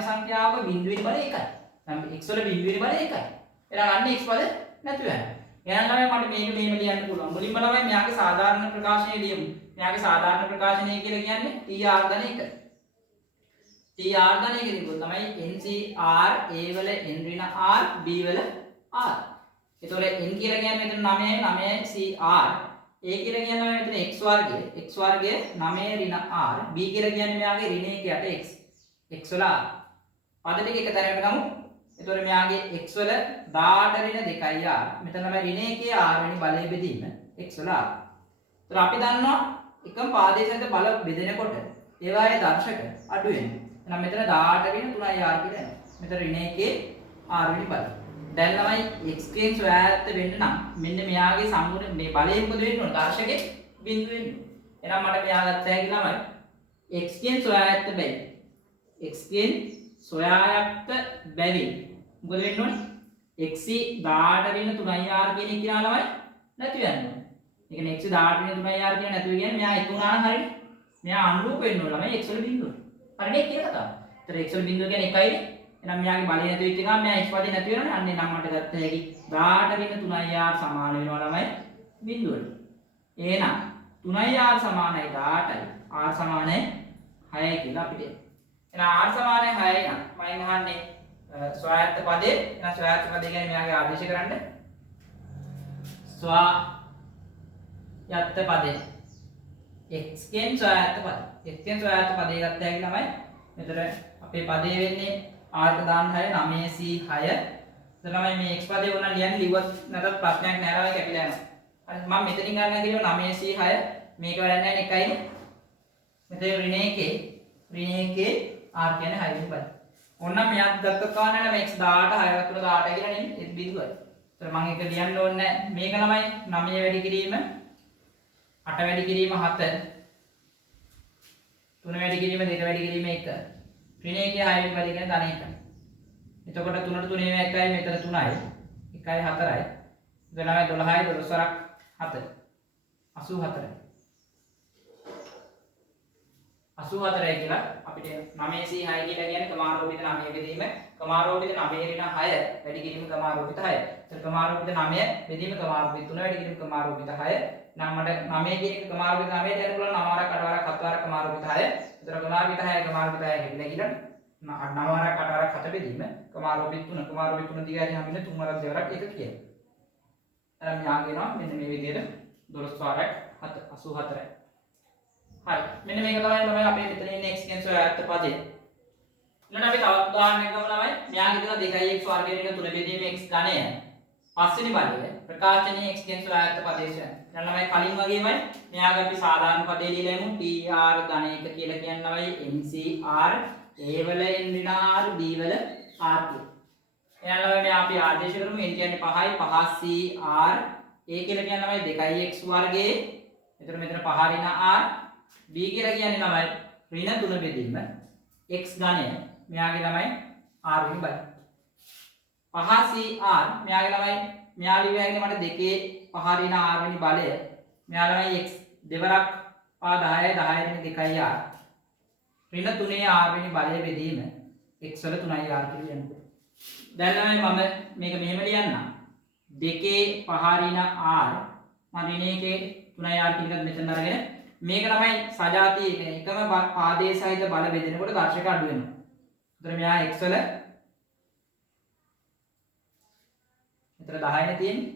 සංඛ්‍යාවක බිඳුවෙනි බලය එකයි. නම් x වල බිඳුවෙනි බලය එකයි. එහෙනම් අන්න x පද නැති වෙනවා. එහෙනම් ළමයි මට මේක මෙහෙම ලියන්න පුළුවන්. මුලින්ම ළමයි මෙයාගේ සාධාරණ ප්‍රකාශනය ලියමු. මෙයාගේ සාධාරණ ප්‍රකාශනය කියලා කියන්නේ tr ධන 1. tr ධන 1 කිව්වොත් තමයි ncr a වල n ඍණ r b වල r. ඒතකොට n කියලා කියන්නේ මෙතන 9යි 9යි cr. a කියලා කියන්නේ මෙතන x වර්ගය 9 ඍණ r. b කියලා කියන්නේ මෙයාගේ ඍණ 1 යට x වල r. පද දෙක එක තැනකට ගමු. එතකොට මෙයාගේ x වල 18 ඍණ 2යි r. මෙතන තමයි ඍණ 1 r වෙනි බලය බෙදීම x වල r. ඒතර අපි දන්නවා එකම පාදයේ සැද බල බෙදෙනකොට ඒවායේ දර්ශක අඩු වෙනවා. එහෙනම් මෙතන 18 ඍණ 3යි r කියලා එනවා. මෙතන ඍණ 1 r වෙනි බලය. දැන් ළමයි x ගෙන් සොයාගත්ත වෙන්න නම් මෙන්න මෙයාගේ සම්මුණ මේ බලය මොකද වෙන්න ඕන? දර්ශකෙ බිඳු වෙන්න. එහෙනම් මට මෙයා ගත්ත හැකි ළමයි x ගෙන් සොයාගත්ත බැරි. x ගෙන් සොයාගත්ත බැරි මොකද වෙන්න ඕනේ? x 18 ඍණ 3යි r කියන එක කියලා ළමයි නැති වෙන්න ඕනේ. ඒ කියන්නේ x 18 ඍණ 3යි r කියන නැතුව කියන්නේ මෙයා එක උනා නම් හරිනේ. මෙයා අනුරූප වෙන්න ඕන ළමයි x වල බිඳුව. හරිනේ කියන කතාව. ඒතර x වල බිඳුව කියන්නේ එකයිනේ. එහෙනම් මෙයාගේ බලය නැති වෙච්ච ගමන් මෙයා x පදේ නැති වෙනවනේ. අන්න නම් මට ගත්ත හැකි 18 ඍණ 3යි r සමාන වෙනවා ළමයි බිඳුවට. එහෙනම් 3යි r සමානයි 18යි. r සමානයි 6යි කියලා අපිට. එහෙනම් r සමානයි 6යි නම් මම අහන්නේ සොයාගත්ත පදේ. එහෙනම් සොයාගත්ත පදේ කියන්නේ මෙයාගේ ආදේශ කරන්න. සොයාගත්ත පදේ x ගෙන් සොයාගත්ත පදේ. x ගෙන් සොයාගත්ත පදේ ගත්ත හැකි ළමයි. මෙතන අපේ පදේ වෙන්නේ r ට දාන්න 6 9c6. එතන ළමයි මේ x පදේ ඕන ලියන්න ලිව්වත් නැතත් ප්‍රශ්නයක් නෑ ළමයි කැපිලා යනවා. හරි මම මෙතනින් ගන්න කිව්වා 9c6 මේක වැඩක් නෑ එකයිනේ. මෙතන ඍණ 1 r කියන්නේ 6 වෙනි පදේ. ඕනනම් මෙයක් ගත්තොත් කවන්න නෑ x 18 6 වතුර 18 කියලා නෙමෙයි ඒත් බිඳුවයි. ඒතර මම එක ලියන්න ඕනේ නෑ. මේක ළමයි 9 වැඩි කිරීම 8 වැඩි කිරීම 7 3 වැඩි කිරීම 2 වැඩි කිරීම 1 ඍණ 1 6 වෙනි පදේ කියන්නේ ධන 1යි. එතකොට 3ට 3 1යි මෙතන 3යි 1යි 4යි. එතන 12යි 12 වරක් 7 84යි. 84යි කියලා අපිට 9c6 කියලා කියන්නේ කමාරෝපිත 9 බෙදීම කමාරෝපිත 9 ඍණ 6 වැඩි කිරීම කමාරෝපිත 6. එතන කමාරෝපිත 9 බෙදීම කමාරෝපිත 3 වැඩි කිරීම කමාරෝපිත 6. නම් මට 9 කියන එක කමාරෝපිත 9 ට යන්න පුළුවන් 9 වරක් 8 වරක් 7 වරක් කමාරෝපිත 6. එතන කමාරෝපිත 6 කමාරෝපිත 6 කියලා කියනවා 9 වරක් 8 වරක් 7 බෙදීම කමාරෝපිත 3 කමාරෝපිත 3 දිගට හැමින 3 වරක් 2 වරක් 1 කියලා. එහෙනම් මෙයා කියනවා මෙන්න මේ විදිහට 12 වරක් 84යි. හරි මෙන්න මේක තමයි අපේ මෙතන ඉන්නේ x ගෙන් සොයාගත්ත පදේ. ඊළඟට අපි තවත් උදාහරණයක් ගමු ළමයි. මෙයාගේ තියෙනවා 2x වර්ගයෙන් 3 බෙදීම x ඝනය. පස්වෙනි බලය ප්‍රකාශනයේ x ගෙන් සොයාගත්ත පදේ සොයන්න. දැන් ළමයි කලින් වගේමයි මෙයාගේ අපි සාධාරණ පදේ ලියලා යමු. tr ධන 1 කියලා කියන්නේ ncr a වල n ඍණ r b වල r කියලා. එහෙනම් ළමයි මේ අපි ආදේශ කරමු. n කියන්නේ 5යි 5cr a කියලා කියන්නේ ළමයි 2x වර්ගයේ. එතන මෙතන 5 ඍණ r b කියලා කියන්නේ ළමයි ඍණ 3 බෙදීම x ඝනය. මෙයාගේ ළමයි r වෙනි බලය. 5cr මෙයාගේ ළමයි මෙයා ලියුවේ මට 2 5 ඍණ r වෙනි බලය මෙයා ළමයි x දෙවරක් පා 10 10 රින් 2යි r. ඍණ 3 r වෙනි බලය බෙදීම x වල 3යි r කියලා ලියන්න. දැන් ළමයි මම මේක මෙහෙම ලියන්නම්. 2 5 ඍණ r මම ඍණ 1 3යි r කියන එකත් මෙතන අරගෙන මේක තමයි සජාතිය කියන්නේ එකම පාදයේ සහිත බල බෙදෙනකොට දර්ශක අඩු වෙනවා. එතන මෙයා x වල එතන 10නේ තියෙන්නේ.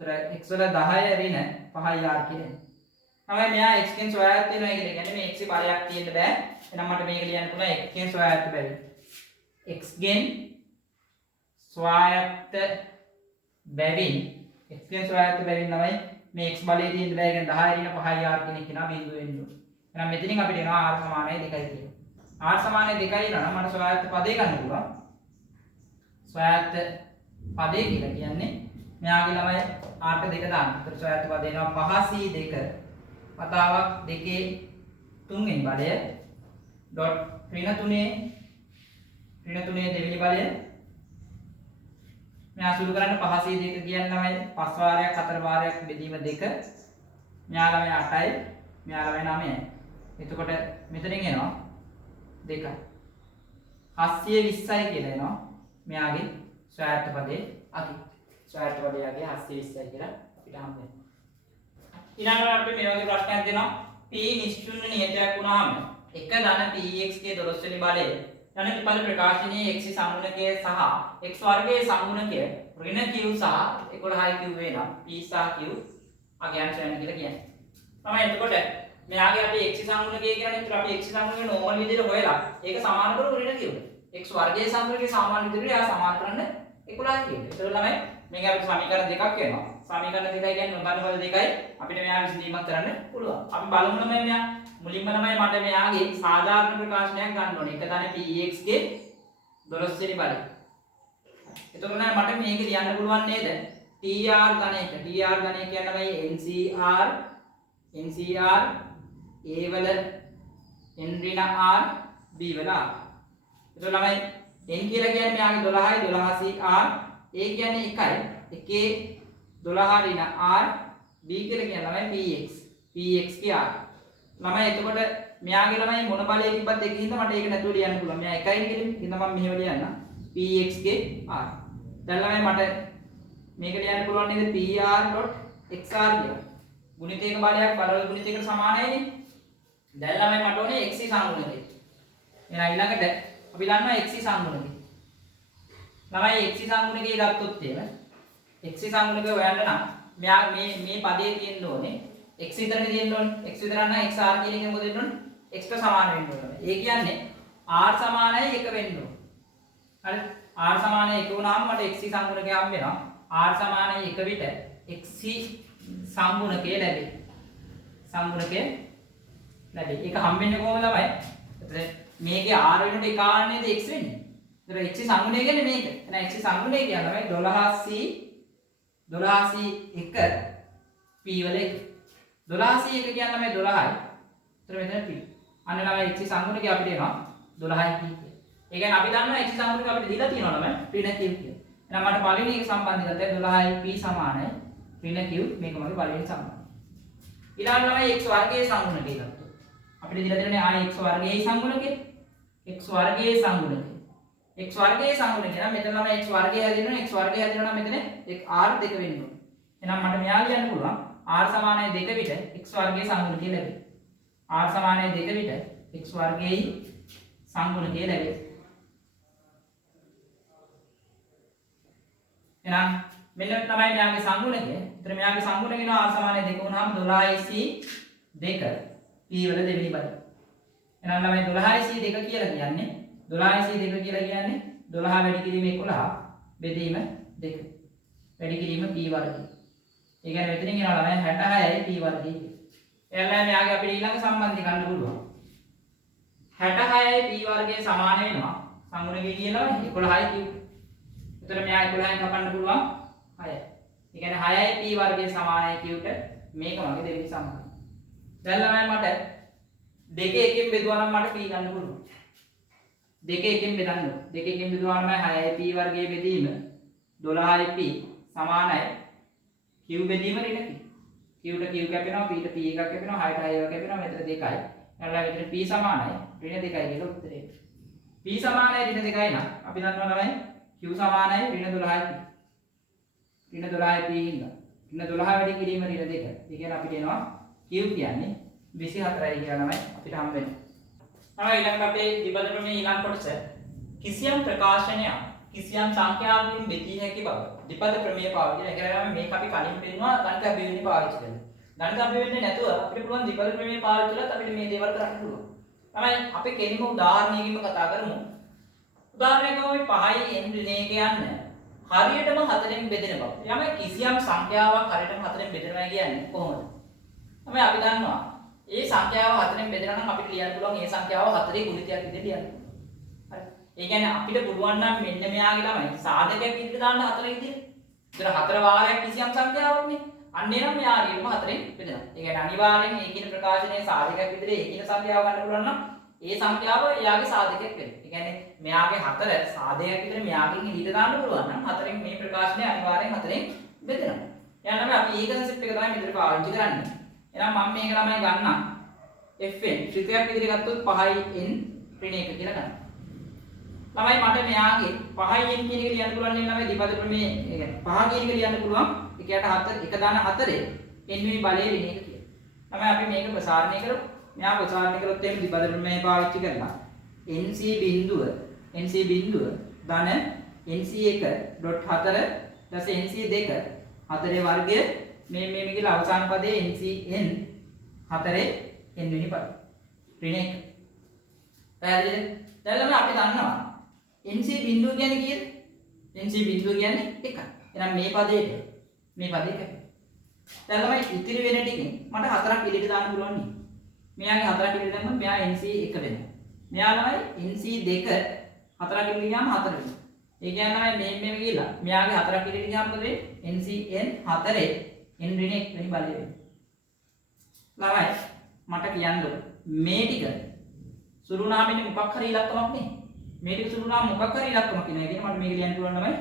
එතන x වල 10 ඍණ 5යි r කියන්නේ. තමයි මෙයා x කින් සොයාගත්ත වෙනවා කියලා කියන්නේ මේ x බලයක් තියෙන්න බෑ. එහෙනම් මට මේක ලියන්න පුළුවන් x කින් සොයාගත්ත බැරි. x ගෙන් සොයාගත්ත බැවින් x ගෙන් සොයාගත්ත බැවින් තමයි මේ x බලයේ තියෙන බෑ කියන්නේ 10 ඍණ 5යි r කියන එක නා බිඳුව වෙන්න ඕනේ. එහෙනම් මෙතනින් අපිට එනවා r සමානයි 2යි කියලා. r සමානයි 2යි නම් මට සොයාගත්ත පදේ ගන්න පුළුවන්. සොයාගත්ත පදේ කියලා කියන්නේ මෙයාගේ ළමයි r ට 2 දාන්න. ඒතර සොයාගත්ත පදේ එනවා 5c2 වතාවක් 2 3 වෙනි බලය ඩොට් ඍණ 3 දෙවෙනි බලය මෙයා සුළු කරන්න 5c2 කියන්නේ ළමයි 5 වාරයක් 4 වාරයක් බෙදීම 2 මෙයා ළමයි 8යි මෙයා ළමයි 9යි. එතකොට මෙතනින් එනවා 2යි 720යි කියලා එනවා මෙයාගේ සොයාගත්ත පදේ අගය. සොයාගත්ත පදේ අගය 720යි කියලා අපිට හම්බ වෙනවා. ඊළඟට අපිට මේ වගේ ප්‍රශ්නයක් දෙනවා. p නිශ්චුන්ව නියතයක් වුණාම එක ධන px ගේ 12 වෙනි බලය යන ත්‍රිපද ප්‍රකාශනයේ x සංගුණකය සහ x වර්ගයේ සංගුණකය ඍණ q සහ 11යි q වෙනවා. p සහ q අගයන් සොයන්න කියලා කියන්නේ. තමයි එතකොට මෙයාගේ අපි x සංගුණකය කියන්නේ ඉතින් අපි x සංගුණකය නෝමල් විදිහට හොයලා ඒක සමාන කරමු ඍණ q. x වර්ගයේ සංගුණකය සාමාන්‍ය විදිහට එයා සමාන කරන්න 11යි q. ඒතකොට ළමයි මේක අපිට සමීකරණ දෙකක් වෙනවා. සමීකරණ දෙකයි කියන්නේ නොදන්න බල දෙකයි අපිට මෙයා විසඳීමක් කරන්න පුළුවන්. අපි බලමු ළමයි මෙයා මුලින්ම ළමයි මට මෙයාගේ සාධාරණ ප්‍රකාශනයක් ගන්න ඕනේ. එක ධන px ගේ 12 වෙනි බලය. එතකොට නෑ මට මේක ලියන්න පුළුවන් නේද? tr ඝනයක. tr ඝනය කියන්නේ ළමයි ncr a වල n ඍණ r b වල r. එතකොට ළමයි n කියලා කියන්නේ මෙයාගේ 12යි 12c r a කියන්නේ 1යි 1 12 ඍණ r b කියලා කියන්නේ ළමයි px ගේ r. ළමයි එතකොට මෙයාගේ ළමයි මොන බලයේ තිබ්බත් එකකින්ද මට ඒක නැතුව ලියන්න පුළුවන්. මෙයා 1යි නේ කියලා. ඉතින් මම මෙහෙම ලියන්නම්. px ගේ r. දැන් ළමයි මට මේක ලියන්න පුළුවන් නේද pr.xr කියලා. ගුණිතයක බලයක් බලවල ගුණිතයකට සමානයිනේ. දැන් ළමයි මට ඕනේ x සංගුණකය. එහෙනම් ඊළඟට අපි දන්නවා x සංගුණකය. ළමයි x සංගුණකය ගත්තොත් එහෙම x සංගුණකය හොයන්න නම් මෙයා මේ පදයේ තියෙන්න ඕනේ x විතරනේ තියෙන්න ඕනේ. x විතර නම් xr කියන එක මොකද වෙන්න ඕනේ? x ට සමාන වෙන්න ඕනේ. ඒ කියන්නේ r සමානයි 1 වෙන්න ඕනේ. හරි? r සමානයි 1 වුණාම මට x සංගුණකය හම්බ වෙනවා. r සමානයි 1 විට x සංගුණකය ලැබේ. සංගුණකය ලැබේ. ඒක හම්බෙන්නේ කොහොමද ළමයි? එතකොට මේකේ r වෙනුවට එක r නේද x වෙන්නේ? එතකොට x සංගුණය කියන්නේ මේක. එහෙනම් x සංගුණය කියන්නේ 12c 1 p වල 1. 12c 1 කියන්නේ තමයි 12යි. එතන මෙතන p. අන්න ළමයි x සංගුණකය අපිට එනවා 12යි p කියලා. ඒ කියන්නේ අපි දන්නවා x සංගුණකය අපිට දීලා තියෙනවා ළමයි ඍණ q කියලා. එහෙනම් මට පළවෙනි එක සම්බන්ධ කරලා 12යි p සමානයි ඍණ q මේක මගේ පළවෙනි සම්බන්ධය. ඊළඟ ළමයි x වර්ගයේ සංගුණකය ගත්තොත් අපිට දීලා තියෙන්නේ ආයි x වර්ගයේ සංගුණකය. x වර්ගයේ සංගුණකය. x වර්ගයේ සංගුණකය නම් මෙතන ළමයි x වර්ගය හැදෙනවා x වර්ගය හැදෙනවා නම් මෙතන r 2 වෙන්න ඕනේ. එහෙනම් මට මෙයා ලියන්න පුළුවන් r සමානයි 2 විට x වර්ගයේ සංගුණකය ලැබේ. r සමානයි 2 විට x වර්ගයේ සංගුණකය ලැබේ. එහෙනම් මෙන්න තමයි මෙයාගේ සංගුණකය. ඒතර මෙයාගේ සංගුණකය වෙනවා r සමානයි 2 වුණාම 12c 2 p වල දෙවෙනි බලය. එහෙනම් ළමයි 12c 2 කියලා කියන්නේ 12c 2 කියලා කියන්නේ 12 වැඩි කිරීම 11 බෙදීම 2. වැඩි කිරීම p වර්ගය. ඒ කියන්නේ මෙතනින් එනවා ළමයි 66යි p වර්ගය. එයාලා මෙයාගේ අපිට ඊළඟ සම්බන්ධය ගන්න පුළුවන්. 66යි p වර්ගයේ සමාන වෙනවා සංගුණකය කියලා 11යි q. එතකොට මෙයා 11න් කපන්න පුළුවන් 6යි. ඒ කියන්නේ 6යි p වර්ගයේ සමානයි q ට මේක වගේ දෙවෙනි සම්බන්ධය. දැන් ළමයි මට 2 එකෙන් බෙදුවා නම් මට p ගන්න පුළුවන්. 2 එකෙන් බෙදන්න. 2 එකෙන් බෙදුවා නම් 6යි p වර්ගයේ බෙදීම 12යි p සමානයි q බෙදීම ඍණ p. q ට q කැපෙනවා p ට p එකක් කැපෙනවා 6ට 6 එකක් කැපෙනවා මෙතන 2යි ඊළඟට මෙතන p සමානයි ඍණ 2යි කියලා උත්තරේ p සමානයි ඍණ 2යි නම් අපි දන්නවා ළමයි q සමානයි ඍණ 12යි ඍණ 12යි p හින්දා ඍණ 12 වැඩි කිරීම ඍණ 2 ඒ කියන්නේ අපිට එනවා q කියන්නේ 24යි කියලා ළමයි අපිට හම්බ වෙනවා ඊළඟට අපේ විභජන ප්‍රමේය ඊළඟ කොටස කිසියම් ප්‍රකාශනයක් කිසියම් සංඛ්‍යාවකින් බෙදී හැකි බව විභජන ප්‍රමේය පාවිච්චි කරලා මේක අපි කලින් පෙන්නුවා ගණිත අභිවෘද්ධි පාවිච්චි කරලා. ගණිත අභිවෘද්ධි නැතුව අපිට පුළුවන් විභජන ප්‍රමේය පාවිච්චි කරලා අපිට මේ දේවල් කරන්න පුළුවන්. තමයි අපි කෙලිම උදාහරණයකින්ම කතා කරමු. උදාහරණයක් ගමු 5යි n ඍණ 1 යන්න හරියටම 4ෙන් බෙදෙන බව. යම කිසියම් සංඛ්‍යාවක් හරියටම 4ෙන් බෙදෙනවා කියන්නේ කොහොමද? තමයි අපි දන්නවා ඒ සංඛ්‍යාව 4ෙන් බෙදෙනවා නම් අපිට ලියන්න පුළුවන් ඒ සංඛ්‍යාව 4 ගුණිතයක් විදිහට ලියන්න. හරි. ඒ කියන්නේ අපිට පුළුවන් නම් මෙන්න මෙයාගේ ළමයි සාධකයක් විදිහට දාන්න 4 විදිහට. ඒතර 4 වාරයක් කිසියම් සංඛ්‍යාවක් නේ. අන්න එනම් මෙයා හරියටම 4ෙන් බෙදෙනවා. ඒ කියන්නේ අනිවාර්යෙන් ඒ කියන ප්‍රකාශනයේ සාධකයක් විදිහට ඒ කියන සංඛ්‍යාව ගන්න පුළුවන් නම් ඒ සංඛ්‍යාව එයාගේ සාධකයක් වෙනවා. ඒ කියන්නේ මෙයාගේ 4 සාධකයක් විදිහට මෙයාගෙන් එළියට දාන්න පුළුවන් නම් 4ෙන් මේ ප්‍රකාශනය අනිවාර්යෙන් 4ෙන් බෙදෙනවා. එහෙනම් අපි ඒ කන්සෙප්ට් එක තමයි මෙතන පාවිච්චි කරන්නේ. එහෙනම් මම මේක ළමයි ගන්නම් fn ත්‍රිතයක් විදිහට ගත්තොත් 5n ඍණ 1 කියලා ගන්න. ළමයි මට මෙයාගේ 5n කියන එක ලියන්න පුළුවන් නේ ළමයි විභජන ප්‍රමේය. ඒ කියන්නේ 5 කියන එක ලියන්න පුළුවන්. ඒකට 1 දාන 4 n වෙනි බලයේ ඍණ 1 කියලා. ළමයි අපි මේක ප්‍රසාරණය කරමු. මෙයා ප්‍රසාරණය කරොත් එහෙම විභජන ප්‍රමේය පාවිච්චි කරලා nc බිඳුව ධන nc1.4 nc2 4 වර්ගය මේ කියලා අවසාන පදයේ ncn 4 n වෙනි පද ඍණ 1 පැහැදිලිද? දැන් ළමයි අපි දන්නවා nc බිඳුව කියන්නේ කීයද? nc බිඳුව කියන්නේ 1යි. එහෙනම් මේ පදේට මේ පදේ එකයි. දැන් ළමයි ඉතිරි වෙන ටිකෙන් මට 4ක් එළියට දාන්න පුළුවන් නේ. මෙයාගේ 4ක් එළියට දැම්මම මෙයා nc 1 වෙනවා. මෙයා ළමයි nc 2 4ක් එළියට ගියාම 4 වෙනවා. ඒ කියන්නේ මේ ගිහලා මෙයාගේ 4ක් එළියට ගියාම මොකද වෙන්නේ? ncn 4 n ඍණ 1 වෙනි බලය වෙනවා. ළමයි මට කියන්න මේ ටික සුළු නාමෙන්නේ මොකක් හරි ඉලක්කමක් නේ. මේ ටික සුළු නාම මොකක් හරි ඉලක්කමක් කියනවා. ඒ කියන්නේ මට මේක ලියන්න පුළුවන් ළමයි.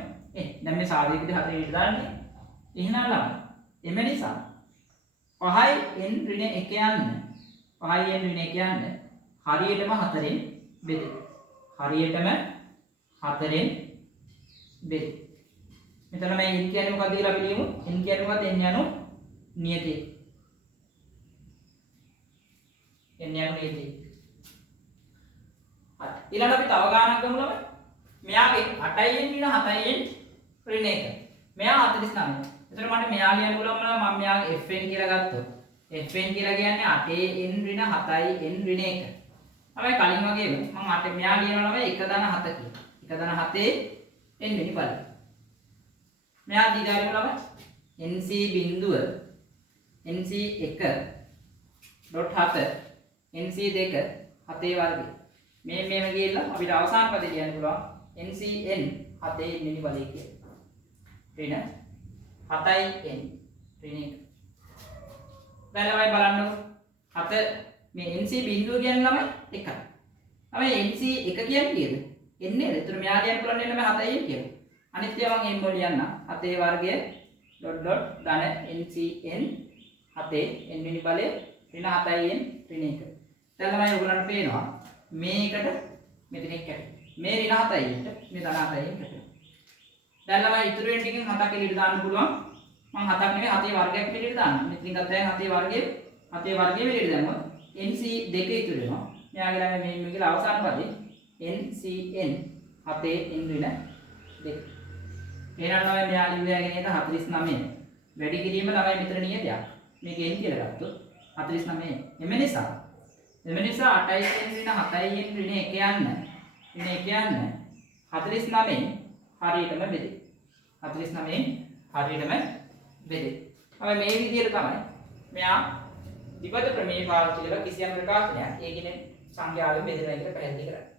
දැන් මේ සාධක විදිහට 4 එළියට දාන්නේ. එහෙනම් ළමයි එම නිසා 5n ඍණ 1 යන්න 5n ඍණ 1 යන්න හරියටම 4ෙන් බෙදෙන්න. හරියටම 4ෙන් බෙදෙන්න. මෙතන මේ n කියන්නේ මොකක්ද කියලා අපි ලියමු. n කියන්නේ මොකක්ද? n යනු නියතේ. n යනු නියතේ. හරි. ඊළඟට අපි තව ගානක් ගමු ළමයි. මෙයාගේ 8n ඍණ 7n ඍණ 1. මෙයා 49. එතකොට මට මෙයා ලියන්න පුළුවන් මම මෙයාගේ fn කියලා ගත්තොත් fn කියලා කියන්නේ 8n ඍණ 7n ඍණ 1. අපි කලින් වගේම මම 8 මෙයා ලියනවා ළමයි 1 ධන 7 කියලා. 1 ධන 7 n වෙනි බලය. මෙයා දීගාරිම ළමයි nc බිඳුව nc1.7 nc2 7 වර්ගය. මේම ගියලා අපිට අවසාන පදේ ලියන්න පුළුවන් ncn 7 වෙනි බලය කියලා. ඍණ 7n ඍණ 1. දැන් ළමයි බලන්නකො 7 මේ nc බිඳුව කියන්නේ ළමයි 1යි. ළමයි nc 1 කියන්නේ කීයද? n නේද? ඒතර මෙයා ලියන්න පුළුවන් නේ ළමයි 7n කියලා. අනිත් ඒවා මම m වල ලියන්න 7 වර්ගය ධන ncn 7 n වෙනි බලය ඍණ 7n ඍණ 1. දැන් ළමයි ඔයගොල්ලන්ට පේනවා මේකට මෙතන කැටි. මේ ඍණ 7ට මේ ධන 7න් කැටි. දැන් ළමයි ඉතුරු වෙන ටිකෙන් 7ක් එළියට දාන්න පුළුවන්. මම 7ක් නෙවෙයි 7 වර්ගයක් එළියට දාන්න. මෙතනින් ගත්තාම 7 වර්ගයේ එළියට දැම්මොත් nc 2 ඉතුරු වෙනවා. මෙයාගේ ළමයි මේ කියලා අවසාන පදේ ncn 7 n ඍණ 2. එහෙනම් ළමයි මෙයා ලිව්වාගෙන එක 49. වැඩි කිරීම ළමයි මෙතන නියතයක්. මේක n කියලා ගත්තොත් 49. එම නිසා 8n ඍණ 7n ඍණ 1 යන්න 49න් හරියටම බෙදේ. 49න් හරියටම බෙදේ. අපි මේ විදිහට තමයි මෙයා විභජන ප්‍රමේය පාවිච්චි කරලා කිසියම් ප්‍රකාශනයක් ඒ කියන්නේ සංඛ්‍යාවෙන් බෙදෙනවා කියලා පැහැදිලි කරන්නේ.